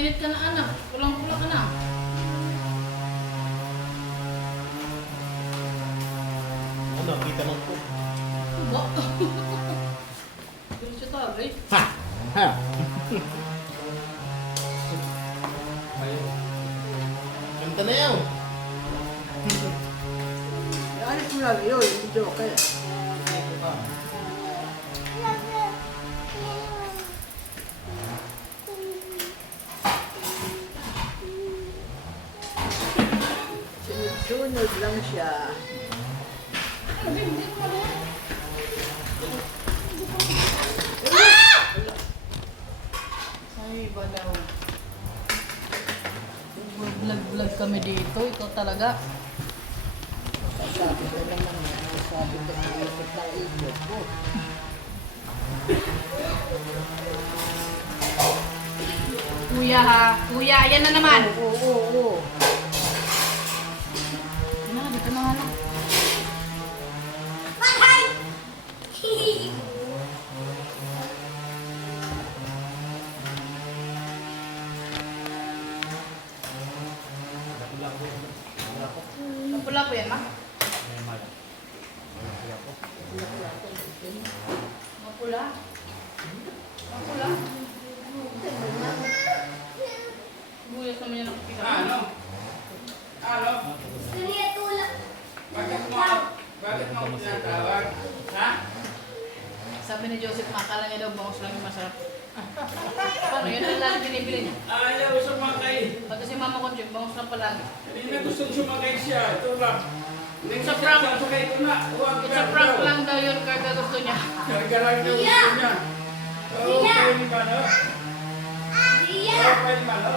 Mainit ka na anak. Pulang-pula ka na. Ano, kita mo po. Ba? Pero siya tagay. Ha! Ha! Ganda na yan. Alis mo lang yun, hindi okay. Sunod lang siya. Ay, balaw. Vlog kami dito. Ito talaga. Sabi ko naman, sabi ko na ikot na ikot ko. Kuya ha. Kuya, yan na naman. Oo. Na, dito na nga lang. Mapula po yan, ma? Mapula? Mapula? Buyas naman yan nakikita. Ano? Bakit mo tinatawag? Ha? Sabi ni Joseph, makakala niya daw bangos lang yung masarap. Paano yun ang lagi binibili niya? Ayaw sumakay. Pati si Mama Conching, bangos lang palagi. Hindi na gustong sumakay siya. Ito lang. It's a prank. Sasakay ko na. Huwag It's a prank lang daw yun, karga gusto niya. Karga lang daw gusto niya. Oh, kayo ni Mano. Oh, kayo ni Mano.